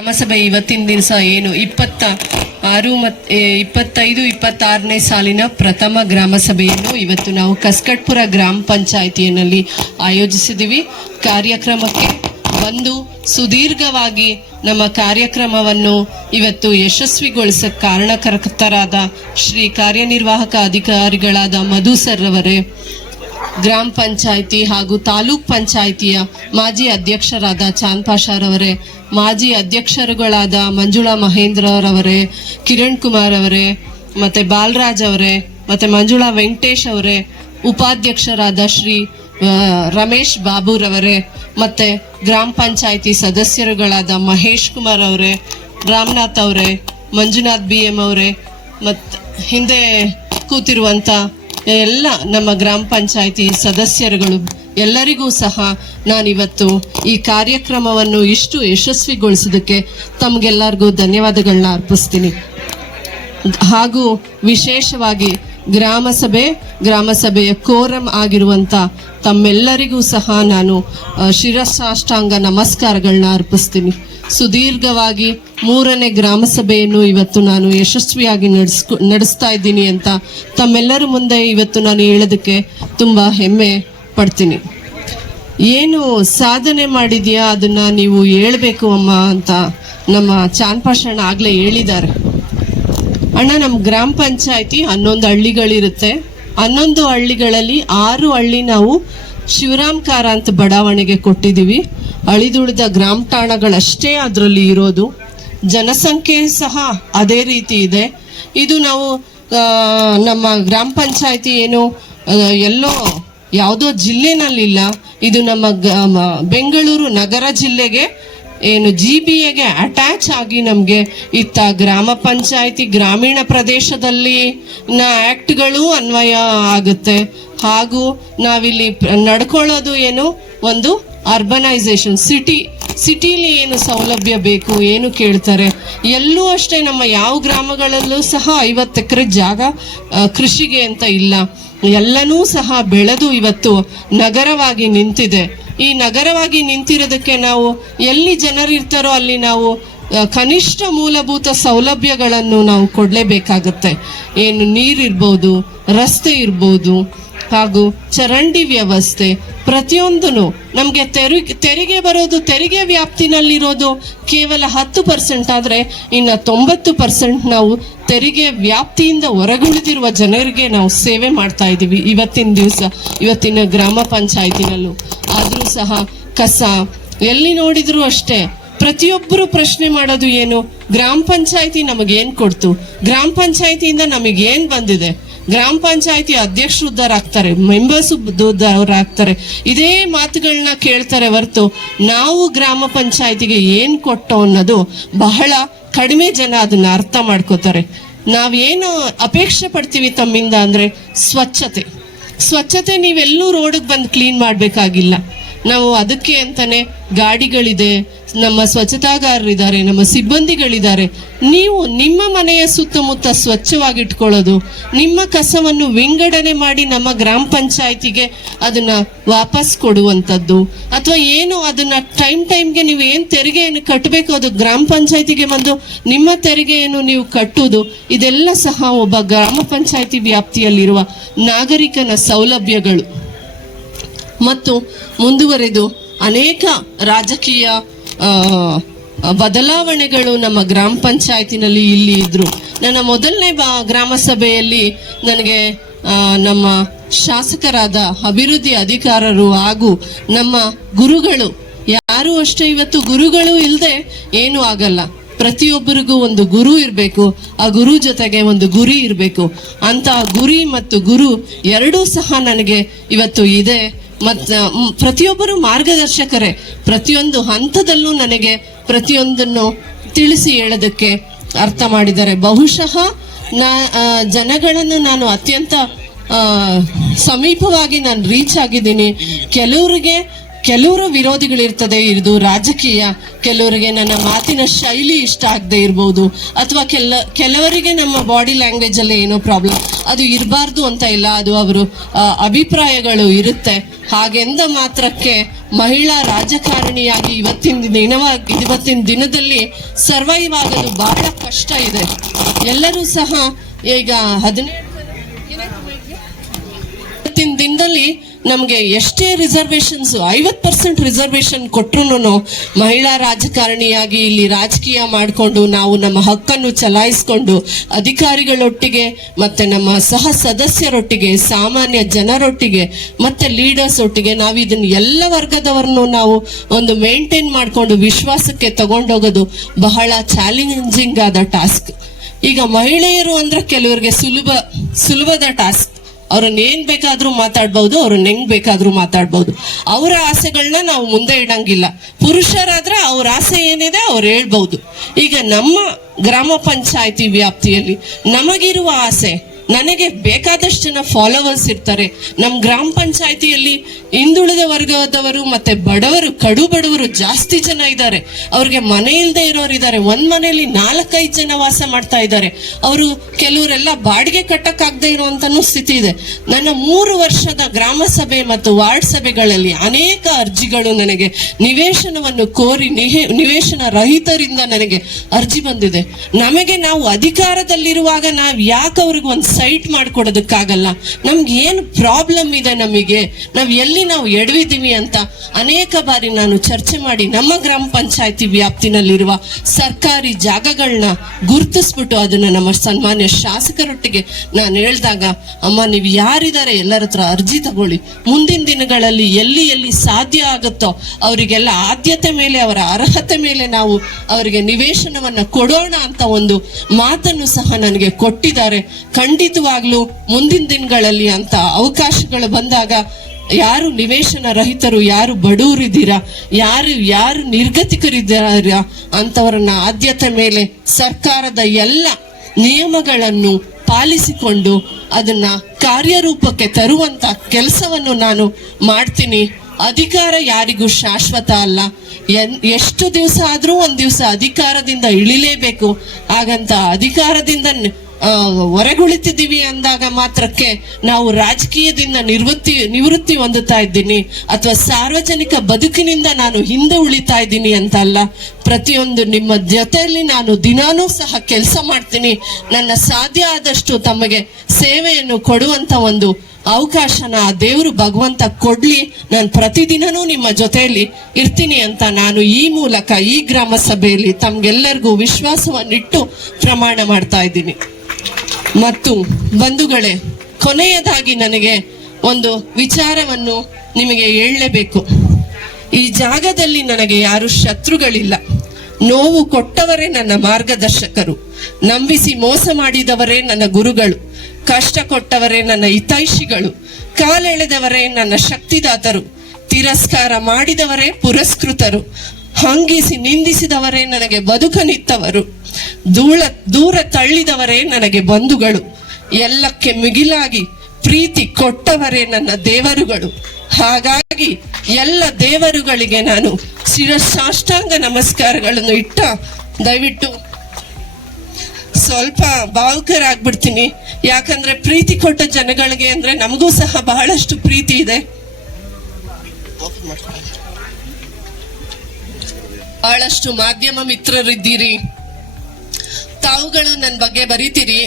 ಗ್ರಾಮಸಭೆ ಇವತ್ತಿನ ದಿವಸ ಏನು? ಇಪ್ಪತ್ತ ಆರು ಮತ್ ಇಪ್ಪತ್ತೈದು, ಇಪ್ಪತ್ತಾರನೇ ಸಾಲಿನ ಪ್ರಥಮ ಗ್ರಾಮ ಸಭೆಯನ್ನು ಇವತ್ತು ನಾವು ಕಸ್ಕಟ್ಪುರ ಗ್ರಾಮ ಪಂಚಾಯಿತಿಯಲ್ಲಿ ಆಯೋಜಿಸಿದ್ದೀವಿ. ಕಾರ್ಯಕ್ರಮಕ್ಕೆ ಬಂದು ಸುದೀರ್ಘವಾಗಿ ನಮ್ಮ ಕಾರ್ಯಕ್ರಮವನ್ನು ಇವತ್ತು ಯಶಸ್ವಿಗೊಳಿಸ ಕಾರಣಕರ್ತರಾದ ಶ್ರೀ ಕಾರ್ಯನಿರ್ವಾಹಕ ಅಧಿಕಾರಿಗಳಾದ ಮಧು ಸರ್ ಗ್ರಾಮ ಪಂಚಾಯಿತಿ ಹಾಗೂ ತಾಲೂಕ್ ಪಂಚಾಯಿತಿಯ ಮಾಜಿ ಅಧ್ಯಕ್ಷರಾದ ಚಾಂದ್ ಪಾಷಾರ್ ಅವರೇ, ಮಾಜಿ ಅಧ್ಯಕ್ಷರುಗಳಾದ ಮಂಜುಳಾ ಮಹೇಂದ್ರ ಅವರವರೇ, ಕಿರಣ್ ಕುಮಾರ್ ಅವರೇ, ಮತ್ತೆ ಬಾಲರಾಜ್ ಅವರೇ, ಮತ್ತೆ ಮಂಜುಳಾ ವೆಂಕಟೇಶ್ ಅವರೇ, ಉಪಾಧ್ಯಕ್ಷರಾದ ಶ್ರೀ ರಮೇಶ್ ಬಾಬುರವರೇ, ಮತ್ತೆ ಗ್ರಾಮ ಪಂಚಾಯಿತಿ ಸದಸ್ಯರುಗಳಾದ ಮಹೇಶ್ ಕುಮಾರ್ ಅವರೇ, ರಾಮನಾಥ್ ಅವರೇ, ಮಂಜುನಾಥ್ ಬಿ ಎಂ ಅವರೇ ಮತ್ತು ಹಿಂದೆ ಕೂತಿರುವಂಥ ಎಲ್ಲ ನಮ್ಮ ಗ್ರಾಮ ಪಂಚಾಯಿತಿ ಸದಸ್ಯರುಗಳು ಎಲ್ಲರಿಗೂ ಸಹ ನಾನಿವತ್ತು ಈ ಕಾರ್ಯಕ್ರಮವನ್ನು ಇಷ್ಟು ಯಶಸ್ವಿಗೊಳಿಸೋದಕ್ಕೆ ತಮಗೆಲ್ಲರಿಗೂ ಧನ್ಯವಾದಗಳನ್ನ ಅರ್ಪಿಸ್ತೀನಿ. ಹಾಗೂ ವಿಶೇಷವಾಗಿ ಗ್ರಾಮ ಸಭೆ, ಗ್ರಾಮ ಸಭೆಯ ಕೋರಂ ಆಗಿರುವಂಥ ತಮ್ಮೆಲ್ಲರಿಗೂ ಸಹ ನಾನು ಶಿರಸಾಷ್ಟಾಂಗ ನಮಸ್ಕಾರಗಳನ್ನ ಅರ್ಪಿಸ್ತೀನಿ. ಸುದೀರ್ಘವಾಗಿ ಮೂರನೇ ಗ್ರಾಮ ಸಭೆಯನ್ನು ಇವತ್ತು ನಾನು ಯಶಸ್ವಿಯಾಗಿ ನಡೆಸ್ಕೊ, ನಡೆಸ್ತಾ ಇದ್ದೀನಿ ಅಂತ ತಮ್ಮೆಲ್ಲರ ಮುಂದೆ ಇವತ್ತು ನಾನು ಹೇಳೋದಕ್ಕೆ ತುಂಬ ಹೆಮ್ಮೆ ಪಡ್ತೀನಿ. ಏನು ಸಾಧನೆ ಮಾಡಿದೆಯಾ ಅದನ್ನ ನೀವು ಹೇಳಬೇಕು ಅಮ್ಮ ಅಂತ ನಮ್ಮ ಚಾನ್ಪಾಷಣ ಆಗಲೇ ಹೇಳಿದ್ದಾರೆ. ಅಣ್ಣ ನಮ್ಮ ಗ್ರಾಮ ಪಂಚಾಯತಿ ಹನ್ನೊಂದು ಹಳ್ಳಿಗಳಿರುತ್ತೆ. ಹನ್ನೊಂದು ಹಳ್ಳಿಗಳಲ್ಲಿ ಆರು ಹಳ್ಳಿ ನಾವು ಶಿವರಾಮ್ ಅಂತ ಬಡಾವಣೆಗೆ ಕೊಟ್ಟಿದ್ದೀವಿ. ಅಳಿದುಳಿದ ಗ್ರಾಮ ಠಾಣಗಳಷ್ಟೇ ಅದರಲ್ಲಿ ಇರೋದು. ಜನಸಂಖ್ಯೆ ಸಹ ಅದೇ ರೀತಿ ಇದೆ. ಇದು ನಾವು ನಮ್ಮ ಗ್ರಾಮ ಪಂಚಾಯತಿ ಏನು ಎಲ್ಲೋ ಯಾವುದೋ ಜಿಲ್ಲೆನಲ್ಲಿಲ್ಲ. ಇದು ನಮ್ಮ ಬೆಂಗಳೂರು ನಗರ ಜಿಲ್ಲೆಗೆ ಏನು ಜಿ ಬಿ ಎಗೆ ಅಟ್ಯಾಚ್ ಆಗಿ ನಮಗೆ ಇತ್ತ ಗ್ರಾಮ ಪಂಚಾಯಿತಿ ಗ್ರಾಮೀಣ ಪ್ರದೇಶದಲ್ಲಿ ನ ಆ್ಯಕ್ಟ್ಗಳು ಅನ್ವಯ ಆಗುತ್ತೆ. ಹಾಗೂ ನಾವಿಲ್ಲಿ ನಡ್ಕೊಳ್ಳೋದು ಏನು? ಒಂದು ಅರ್ಬನೈಸೇಷನ್. ಸಿಟಿ, ಸಿಟಿಲಿ ಏನು ಸೌಲಭ್ಯ ಬೇಕು, ಏನು ಕೇಳ್ತಾರೆ? ಎಲ್ಲೂ ಅಷ್ಟೇ ನಮ್ಮ ಯಾವ ಗ್ರಾಮಗಳಲ್ಲೂ ಸಹ ಐವತ್ತು ಎಕರೆ ಜಾಗ ಕೃಷಿಗೆ ಅಂತ ಇಲ್ಲ. ಎಲ್ಲನೂ ಸಹ ಬೆಳೆದು ಇವತ್ತು ನಗರವಾಗಿ ನಿಂತಿದೆ. ಈ ನಗರವಾಗಿ ನಿಂತಿರೋದಕ್ಕೆ ನಾವು ಎಲ್ಲಿ ಜನರಿರ್ತಾರೋ ಅಲ್ಲಿ ನಾವು ಕನಿಷ್ಠ ಮೂಲಭೂತ ಸೌಲಭ್ಯಗಳನ್ನು ನಾವು ಕೊಡಲೇಬೇಕಾಗುತ್ತೆ. ಏನು ನೀರಿರ್ಬೋದು, ರಸ್ತೆ ಇರ್ಬೋದು, ಹಾಗೂ ಚರಂಡಿ ವ್ಯವಸ್ಥೆ ಪ್ರತಿಯೊಂದೂ ನಮಗೆ ತೆರಿಗೆ ತೆರಿಗೆ ಬರೋದು, ತೆರಿಗೆ ವ್ಯಾಪ್ತಿನಲ್ಲಿರೋದು ಕೇವಲ ಹತ್ತು ಪರ್ಸೆಂಟ್ ಆದರೆ ಇನ್ನು ತೊಂಬತ್ತು ಪರ್ಸೆಂಟ್ ನಾವು ತೆರಿಗೆ ವ್ಯಾಪ್ತಿಯಿಂದ ಹೊರಗುಳಿದಿರುವ ಜನರಿಗೆ ನಾವು ಸೇವೆ ಮಾಡ್ತಾ ಇದ್ದೀವಿ. ಇವತ್ತಿನ ದಿವಸ, ಇವತ್ತಿನ ಗ್ರಾಮ ಪಂಚಾಯತಿನಲ್ಲೂ. ಆದರೂ ಸಹ ಕಸ. ಎಲ್ಲಿ ನೋಡಿದ್ರು ಅಷ್ಟೇ. ಪ್ರತಿಯೊಬ್ಬರು ಪ್ರಶ್ನೆ ಮಾಡೋದು ಏನು? ಗ್ರಾಮ ಪಂಚಾಯತಿ ನಮಗೇನು ಕೊಡ್ತು? ಗ್ರಾಮ ಪಂಚಾಯತಿಯಿಂದ ನಮಗೇನು ಬಂದಿದೆ? ಗ್ರಾಮ ಪಂಚಾಯತಿ ಅಧ್ಯಕ್ಷರು ಉದ್ದಾರ ಆಗ್ತಾರೆ ಮೆಂಬರ್ಸ್ ಉದ್ದಾರ ಆಗ್ತಾರೆ ಇದೇ ಮಾತುಗಳನ್ನ ಕೇಳ್ತಾರೆ ಹೊರತು ನಾವು ಗ್ರಾಮ ಪಂಚಾಯತಿಗೆ ಏನು ಕೊಟ್ಟೋ ಅನ್ನೋದು ಬಹಳ ಕಡಿಮೆ ಜನ ಅದನ್ನ ಅರ್ಥ ಮಾಡ್ಕೋತಾರೆ. ನಾವೇನು ಅಪೇಕ್ಷೆ ಪಡ್ತೀವಿ ತಮ್ಮಿಂದ ಅಂದ್ರೆ ಸ್ವಚ್ಛತೆ. ಸ್ವಚ್ಛತೆ ನೀವೆಲ್ಲೂ ರೋಡಿಗೆ ಬಂದು ಕ್ಲೀನ್ ಮಾಡಬೇಕಾಗಿಲ್ಲ. ನಾವು ಅದಕ್ಕೆ ಅಂತಾನೆ ಗಾಡಿಗಳಿದೆ ನಮ್ಮ ಸ್ವಚ್ಛತಾಗಾರರಿದ್ದಾರೆ, ನಮ್ಮ ಸಿಬ್ಬಂದಿಗಳಿದ್ದಾರೆ. ನೀವು ನಿಮ್ಮ ಮನೆಯ ಸುತ್ತಮುತ್ತ ಸ್ವಚ್ಛವಾಗಿಟ್ಕೊಳ್ಳೋದು, ನಿಮ್ಮ ಕಸವನ್ನು ವಿಂಗಡಣೆ ಮಾಡಿ ನಮ್ಮ ಗ್ರಾಮ ಪಂಚಾಯಿತಿಗೆ ಅದನ್ನ ವಾಪಸ್ ಕೊಡುವಂಥದ್ದು, ಅಥವಾ ಏನು ಅದನ್ನ ಟೈಮ್ ಟೈಮ್ಗೆ ನೀವು ಏನು ತೆರಿಗೆಯನ್ನು ಕಟ್ಟಬೇಕು, ಅದು ಗ್ರಾಮ ಪಂಚಾಯಿತಿಗೆ ಬಂದು ನಿಮ್ಮ ತೆರಿಗೆಯನ್ನು ನೀವು ಕಟ್ಟುವುದು, ಇದೆಲ್ಲ ಸಹ ಒಬ್ಬ ಗ್ರಾಮ ಪಂಚಾಯಿತಿ ವ್ಯಾಪ್ತಿಯಲ್ಲಿರುವ ನಾಗರಿಕನ ಸೌಲಭ್ಯಗಳು. ಮತ್ತು ಮುಂದುವರೆದು ಅನೇಕ ರಾಜಕೀಯ ಬದಲಾವಣೆಗಳು ನಮ್ಮ ಗ್ರಾಮ ಪಂಚಾಯತಿನಲ್ಲಿ ಇಲ್ಲಿ ಇದ್ರು. ನನ್ನ ಮೊದಲನೇ ಬಾ, ಗ್ರಾಮ ಸಭೆಯಲ್ಲಿ ನನಗೆ ನಮ್ಮ ಶಾಸಕರಾದ ಅಭಿವೃದ್ಧಿ ಅಧಿಕಾರರು ಹಾಗೂ ನಮ್ಮ ಗುರುಗಳು, ಯಾರು ಅಷ್ಟೇ ಇವತ್ತು ಗುರುಗಳು ಇಲ್ಲದೆ ಏನೂ ಆಗಲ್ಲ. ಪ್ರತಿಯೊಬ್ಬರಿಗೂ ಒಂದು ಗುರು ಇರಬೇಕು, ಆ ಗುರು ಜೊತೆಗೆ ಒಂದು ಗುರಿ ಇರಬೇಕು. ಅಂತ ಗುರಿ ಮತ್ತು ಗುರು ಎರಡೂ ಸಹ ನನಗೆ ಇವತ್ತು ಇದೆ. ಮತ್ತು ಪ್ರತಿಯೊಬ್ಬರು ಮಾರ್ಗದರ್ಶಕರೇ. ಪ್ರತಿಯೊಂದು ಹಂತದಲ್ಲೂ ನನಗೆ ಪ್ರತಿಯೊಂದನ್ನು ತಿಳಿಸಿ ಹೇಳೋದಕ್ಕೆ ಅರ್ಥ ಮಾಡಿದ್ದಾರೆ. ಬಹುಶಃ ನಾ ಜನಗಳನ್ನು ನಾನು ಅತ್ಯಂತ ಸಮೀಪವಾಗಿ ನಾನು ರೀಚ್ ಆಗಿದ್ದೀನಿ. ಕೆಲವರಿಗೆ ಕೆಲವರು ವಿರೋಧಿಗಳಿರ್ತದೆ ಇದು ರಾಜಕೀಯ, ಕೆಲವರಿಗೆ ನನ್ನ ಮಾತಿನ ಶೈಲಿ ಇಷ್ಟ ಆಗದೆ ಇರ್ಬೋದು, ಅಥವಾ ಕೆಲ, ಕೆಲವರಿಗೆ ನಮ್ಮ ಬಾಡಿ ಲ್ಯಾಂಗ್ವೇಜ್ ಅಲ್ಲಿ ಏನೋ ಪ್ರಾಬ್ಲಮ್ ಅದು ಇರಬಾರ್ದು ಅಂತ ಇಲ್ಲ, ಅದು ಅವರು ಅಭಿಪ್ರಾಯಗಳು ಇರುತ್ತೆ. ಹಾಗೆಂದ ಮಾತ್ರಕ್ಕೆ ಮಹಿಳಾ ರಾಜಕಾರಣಿಯಾಗಿ ಇವತ್ತಿನ ದಿನವಾಗಿ, ಇವತ್ತಿನ ದಿನದಲ್ಲಿ ಸರ್ವೈವ್ ಆಗಲು ಬಹಳ ಕಷ್ಟ ಇದೆ. ಎಲ್ಲರೂ ಸಹ ಈಗ ಇವತ್ತಿನ ದಿನದಲ್ಲಿ ನಮಗೆ ಎಷ್ಟೇ ರಿಸರ್ವೇಶನ್ಸ್ ಐವತ್ತು ಪರ್ಸೆಂಟ್ ರಿಸರ್ವೇಶನ್ ಕೊಟ್ಟರು ಮಹಿಳಾ ರಾಜಕಾರಣಿಯಾಗಿ ಇಲ್ಲಿ ರಾಜಕೀಯ ಮಾಡಿಕೊಂಡು ನಾವು ನಮ್ಮ ಹಕ್ಕನ್ನು ಚಲಾಯಿಸಿಕೊಂಡು ಅಧಿಕಾರಿಗಳೊಟ್ಟಿಗೆ ಮತ್ತೆ ನಮ್ಮ ಸಹ ಸದಸ್ಯರೊಟ್ಟಿಗೆ, ಸಾಮಾನ್ಯ ಜನರೊಟ್ಟಿಗೆ, ಮತ್ತೆ ಲೀಡರ್ಸ್ ಒಟ್ಟಿಗೆ ನಾವು ಇದನ್ನ ಎಲ್ಲ ವರ್ಗದವರನ್ನು ನಾವು ಒಂದು ಮೇಂಟೈನ್ ಮಾಡಿಕೊಂಡು ವಿಶ್ವಾಸಕ್ಕೆ ತಗೊಂಡೋಗೋದು ಬಹಳ ಚಾಲೆಂಜಿಂಗ್ ಆದ ಟಾಸ್ಕ್ ಈಗ ಮಹಿಳೆಯರು ಅಂದ್ರೆ ಕೆಲವರಿಗೆ ಸುಲಭ, ಸುಲಭದ ಟಾಸ್ಕ್ ಅವ್ರನ್ನ ಏನ್ ಬೇಕಾದ್ರೂ ಮಾತಾಡ್ಬಹುದು ಅವ್ರನ್ನ ಹೆಂಗ್ ಬೇಕಾದ್ರೂ ಮಾತಾಡ್ಬಹುದು ಅವರ ಆಸೆಗಳನ್ನ ನಾವು ಮುಂದೆ ಇಡಂಗಿಲ್ಲ. ಪುರುಷರಾದ್ರೆ ಅವ್ರ ಆಸೆ ಏನಿದೆ ಅವ್ರು ಹೇಳ್ಬಹುದು ಈಗ ನಮ್ಮ ಗ್ರಾಮ ಪಂಚಾಯತಿ ವ್ಯಾಪ್ತಿಯಲ್ಲಿ ನಮಗಿರುವ ಆಸೆ ನನಗೆ ಬೇಕಾದಷ್ಟು ಜನ ಫಾಲೋವರ್ಸ್ ಇರ್ತಾರೆ. ನಮ್ಮ ಗ್ರಾಮ ಪಂಚಾಯತಿಯಲ್ಲಿ ಹಿಂದುಳಿದ ವರ್ಗದವರು ಮತ್ತೆ ಬಡವರು, ಕಡು ಬಡವರು ಜಾಸ್ತಿ ಜನ ಇದ್ದಾರೆ. ಅವ್ರಿಗೆ ಮನೆ ಇಲ್ಲದೆ ಇರೋರು ಇದ್ದಾರೆ. ಒಂದ್ ಮನೆಯಲ್ಲಿ ನಾಲ್ಕೈದು ಜನ ವಾಸ ಮಾಡ್ತಾ ಇದ್ದಾರೆ. ಅವರು ಕೆಲವರೆಲ್ಲ ಬಾಡಿಗೆ ಕಟ್ಟಕ್ಕಾಗದೆ ಇರುವಂತನೂ ಸ್ಥಿತಿ ಇದೆ. ನನ್ನ ಮೂರು ವರ್ಷದ ಗ್ರಾಮ ಸಭೆ ಮತ್ತು ವಾರ್ಡ್ ಸಭೆಗಳಲ್ಲಿ ಅನೇಕ ಅರ್ಜಿಗಳು ನನಗೆ ನಿವೇಶನವನ್ನು ಕೋರಿ ನಿವೇಶನ ರಹಿತರಿಂದ ನನಗೆ ಅರ್ಜಿ ಬಂದಿದೆ. ನಮಗೆ ನಾವು ಅಧಿಕಾರದಲ್ಲಿರುವಾಗ ನಾವು ಯಾಕೆ ಅವ್ರಿಗೆ ಒಂದು ಸೈಟ್ ಮಾಡ್ಕೊಡೋದಕ್ಕಾಗಲ್ಲ. ನಮ್ಗೆ ಏನು ಪ್ರಾಬ್ಲಮ್ ಇದೆ ನಮಗೆ? ನಾವು ಎಲ್ಲಿ ನಾವು ಎಡವಿದ್ದೀವಿ ಅಂತ ಅನೇಕ ಬಾರಿ ನಾನು ಚರ್ಚೆ ಮಾಡಿ ನಮ್ಮ ಗ್ರಾಮ ಪಂಚಾಯತಿ ವ್ಯಾಪ್ತಿನಲ್ಲಿರುವ ಸರ್ಕಾರಿ ಜಾಗಗಳನ್ನ ಗುರುತಿಸ್ಬಿಟ್ಟು ಅದನ್ನ ನಮ್ಮ ಸನ್ಮಾನ್ಯ ಶಾಸಕರೊಟ್ಟಿಗೆ ನಾನು ಹೇಳ್ದಾಗ, ಅಮ್ಮ, ನೀವು ಯಾರಿದ್ದಾರೆ? ಎಲ್ಲರ ಹತ್ರ ಅರ್ಜಿ ತಗೊಳ್ಳಿ. ಮುಂದಿನ ದಿನಗಳಲ್ಲಿ ಎಲ್ಲಿ ಎಲ್ಲಿ ಸಾಧ್ಯ ಆಗುತ್ತೋ ಅವರಿಗೆಲ್ಲ ಆದ್ಯತೆ ಮೇಲೆ, ಅವರ ಅರ್ಹತೆ ಮೇಲೆ ನಾವು ಅವರಿಗೆ ನಿವೇಶನವನ್ನ ಕೊಡೋಣ ಅಂತ ಒಂದು ಮಾತನ್ನು ಸಹ ನನಗೆ ಕೊಟ್ಟಿದ್ದಾರೆ. ಖಂಡಿತವಾಗ್ಲೂ ಮುಂದಿನ ದಿನಗಳಲ್ಲಿ ಅಂತ ಅವಕಾಶಗಳು ಬಂದಾಗ ಯಾರು ನಿವೇಶನ ರಹಿತರು, ಯಾರು ಬಡವರಿದ್ದೀರಾ, ಯಾರು ಯಾರು ನಿರ್ಗತಿಕರಿದ್ದೀರಾ ಅಂತವರನ್ನ ಆದ್ಯತೆ ಮೇಲೆ ಸರ್ಕಾರದ ಎಲ್ಲ ನಿಯಮಗಳನ್ನು ಪಾಲಿಸಿಕೊಂಡು ಅದನ್ನ ಕಾರ್ಯರೂಪಕ್ಕೆ ತರುವಂತ ಕೆಲಸವನ್ನು ನಾನು ಮಾಡ್ತೀನಿ. ಅಧಿಕಾರ ಯಾರಿಗೂ ಶಾಶ್ವತ ಅಲ್ಲ. ಎಷ್ಟು ದಿವಸ ಆದ್ರೂ ಒಂದ್ ದಿವಸ ಅಧಿಕಾರದಿಂದ ಇಳಿಲೇಬೇಕು. ಹಾಗಂತ ಅಧಿಕಾರದಿಂದ ಹೊರಗುಳಿತಿದ್ದೀವಿ ಅಂದಾಗ ಮಾತ್ರಕ್ಕೆ ನಾವು ರಾಜಕೀಯದಿಂದ ನಿವೃತ್ತಿ ನಿವೃತ್ತಿ ಹೊಂದುತ್ತಾ ಇದ್ದೀನಿ. ಅಥವಾ ಸಾರ್ವಜನಿಕ ಬದುಕಿನಿಂದ ನಾನು ಹಿಂದೆ ಉಳಿತಾ ಇದ್ದೀನಿ ಅಂತ ಅಲ್ಲ ಪ್ರತಿಯೊಂದು ನಿಮ್ಮ ಜೊತೆಯಲ್ಲಿ ನಾನು ದಿನಾನೂ ಸಹ ಕೆಲಸ ಮಾಡ್ತೀನಿ. ನನ್ನ ಸಾಧ್ಯ ಆದಷ್ಟು ತಮಗೆ ಸೇವೆಯನ್ನು ಕೊಡುವಂತ ಒಂದು ಅವಕಾಶನ ಆ ದೇವರು ಭಗವಂತ ಕೊಡ್ಲಿ. ನಾನು ಪ್ರತಿದಿನನೂ ನಿಮ್ಮ ಜೊತೆಯಲ್ಲಿ ಇರ್ತೀನಿ ಅಂತ ನಾನು ಈ ಮೂಲಕ ಈ ಗ್ರಾಮ ಸಭೆಯಲ್ಲಿ ತಮ್ಗೆಲ್ಲರಿಗೂ ವಿಶ್ವಾಸವನ್ನಿಟ್ಟು ಪ್ರಮಾಣ ಮಾಡ್ತಾ ಇದ್ದೀನಿ. ಮತ್ತು ಬಂಧುಗಳೇ, ಕೊನೆಯದಾಗಿ ನನಗೆ ಒಂದು ವಿಚಾರವನ್ನು ನಿಮಗೆ ಹೇಳಲೇಬೇಕು ಈ ಜಾಗದಲ್ಲಿ ನನಗೆ ಯಾರು ಶತ್ರುಗಳಿಲ್ಲ. ನೋವು ಕೊಟ್ಟವರೇ ನನ್ನ ಮಾರ್ಗದರ್ಶಕರು. ನಂಬಿಸಿ ಮೋಸ ಮಾಡಿದವರೇ ನನ್ನ ಗುರುಗಳು. ಕಷ್ಟ ಕೊಟ್ಟವರೇ ನನ್ನ ಹಿತೈಷಿಗಳು. ಕಾಲೆಳೆದವರೇ ನನ್ನ ಶಕ್ತಿದಾತರು. ತಿರಸ್ಕಾರ ಮಾಡಿದವರೇ ಪುರಸ್ಕೃತರು. ಹಂಗಿಸಿ ನಿಂದಿಸಿದವರೇ ನನಗೆ ಬದುಕನಿತ್ತವರು. ದೂಳ, ದೂರ ತಳ್ಳಿದವರೇ ನನಗೆ ಬಂಧುಗಳು. ಎಲ್ಲಕ್ಕೆ ಮಿಗಿಲಾಗಿ ಪ್ರೀತಿ ಕೊಟ್ಟವರೇ ನನ್ನ ದೇವರುಗಳು. ಹಾಗಾಗಿ ಎಲ್ಲ ದೇವರುಗಳಿಗೆ ನಾನು ಶಿರಸಾಷ್ಟಾಂಗ ನಮಸ್ಕಾರಗಳನ್ನು ಇಟ್ಟ. ದಯವಿಟ್ಟು ಸ್ವಲ್ಪ ಭಾವುಕರಾಗ್ಬಿಡ್ತೀನಿ. ಯಾಕಂದ್ರೆ ಪ್ರೀತಿ ಕೊಟ್ಟ ಜನಗಳಿಗೆ ಅಂದ್ರೆ ನಮಗೂ ಸಹ ಬಹಳಷ್ಟು ಪ್ರೀತಿ ಇದೆ. ಬಹಳಷ್ಟು ಮಾಧ್ಯಮ ಮಿತ್ರರಿದ್ದೀರಿ. ತಾವುಗಳು ನನ್ನ ಬಗ್ಗೆ ಬರೀತೀರಿ?